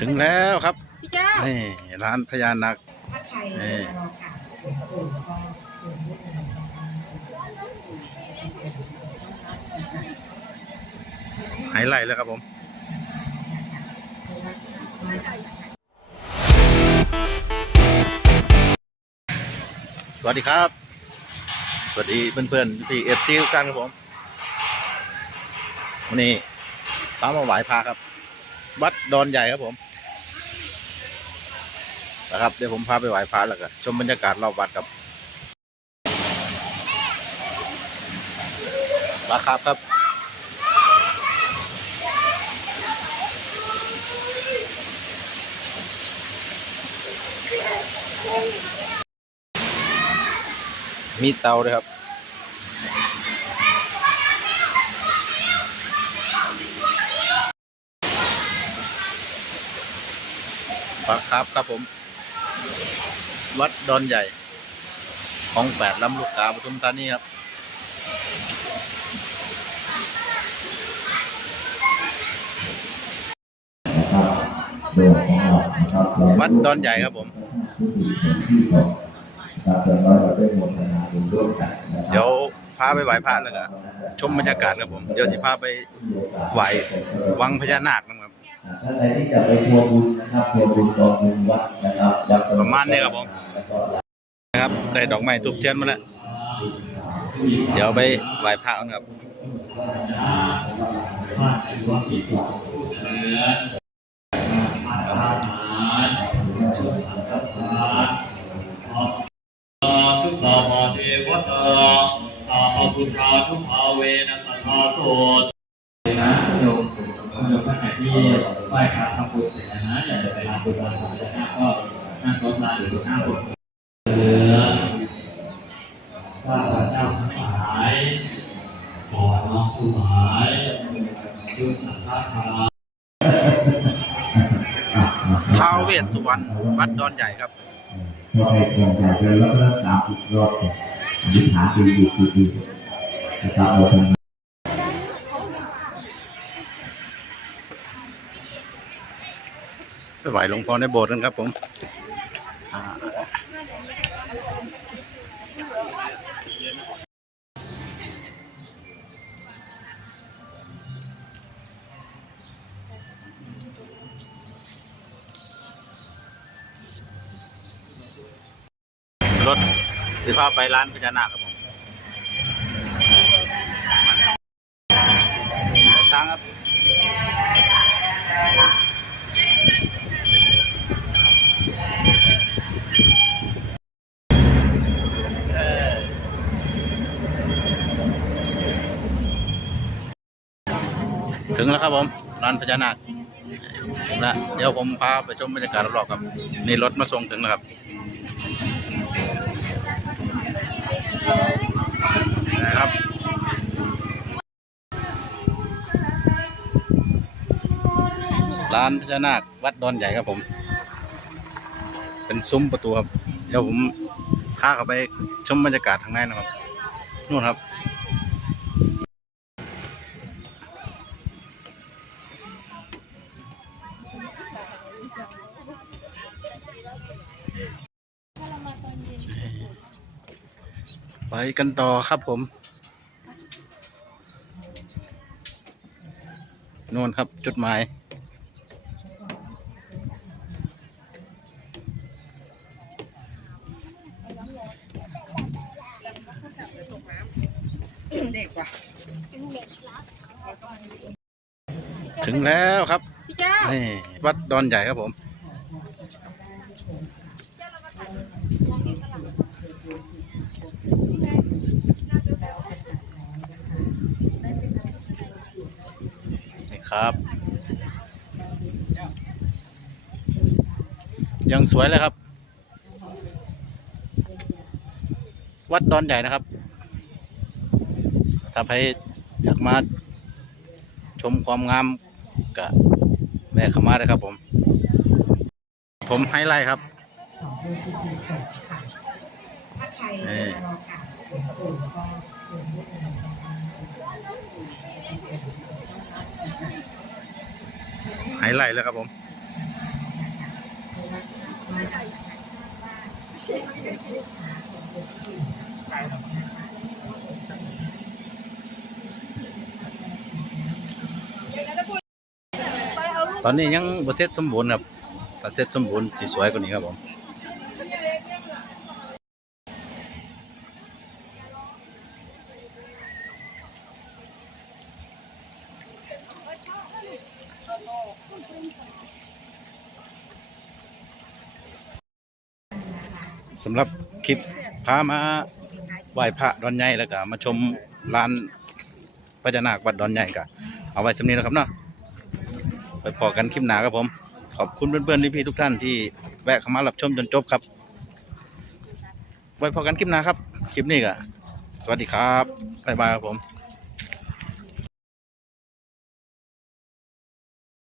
ถึงแล้วครับพี่เจ้านี่ร้านพญานาคถ้าใครเอ่อรอค่ะเดี๋ยวปู่ก็เชิญนิดนึงนะคะไฮไลท์แล้วครับผมสวัสดีครับ สวัสดีเพื่อนๆพี่เอฟซีทุกท่านครับผม วันนี้ตามมาไหว้พระครับ วัดดอนใหญ่ครับผม นะครับเดี๋ยวผมพาไปไหว้พระแล้วก็ชมบรรยากาศรอบวัดครับราคาครับมีเตาด้วยครับปลาครับครับผม วัดดอนใหญ่ของแปดลำลูกกาปทุมธานีครับ วัดดอนใหญ่ครับผม เดี๋ยวพาไปไหว้พระแล้วก็ชมบรรยากาศครับผม เดี๋ยวจะพาไปไหว้วังพญานาคนะครับ ท่านใดที่จะไปทัวร์บุญนะครับทัวร์บุญกองบุญวัดนะครับวัดประมาณนี้ครับผมแล้วก็นะครับได้ดอกไม้ทุบเทียนมาแล้วเดี๋ยวไปไหว้พระกันครับทุกขามาเทวตาอาภพุทธาทุภาเวนะสัทธาโสดนะโยมโยมท่านไหนที่ ไหว้พระทำบุญเสร็จแล้วนะอย่าไปทำบุญทำบุญนะก็นั่งรถมาหรือนั่งรถเหลือข้าพเจ้าทั้งหลายขอน้อมผู้หมายยุทธสัทธาท้าวเวสสุวรรณวัดดอนใหญ่ครับพอให้ตรงใจแล้วก็ตามอีกรอบยอธิษฐาดีดีดีนะครับเราทำ ไปไหว้หลวงพ่อในโบสถ์กันครับผมอ่าถจะพาไปร้านพญานาคครับผมทางครับ ถึงแล้วครับผมร้านพญานาคถึงแล้วเดี๋ยวผมพาไปชมบรรยากาศรอบๆครับนี่รถมาส่งถึงแล้วครับนะครับร้านพญานาควัดดอนใหญ่ครับผม เป็นซุ้มประตูครับ เดี๋ยวผมพาเข้าไปชมบรรยากาศข้างในนะครับนู่นครับ ไปกันต่อครับผมนู่นครับจุดหมายเด็กว่ะถึงแล้วครับ พี่เจ้านี่วัดดอนใหญ่ครับผม นี่ครับ ยังสวยเลยครับ วัดดอนใหญ่นะครับ ถ้าใครอยากมาชมความงามก็ วะเข้ามาเลยครับผม ผมไฮไลท์ครับนี่ไฮไลท์แล้วครับผม ตอนนี้ยังบ่เสร็จสมบูรณ์ครับถ้าเสร็จสมบูรณ์สิสวยกว่านี้ครับผมสำหรับคลิปพามาไหว้พระดอนใหญ่แล้วก็มาชมร้านพญานาควัดดอนใหญ่ก็เอาไว้สำนี้นะครับเนาะ ไปพอกันคลิปหนาครับผม ขอบคุณเพื่อนๆพี่ๆทุกท่านที่แวะเข้ามารับชมจนจบครับ ไว้พอกันคลิปหนาครับ คลิปนี้ก็สวัสดีครับบ๊ายบายครับผม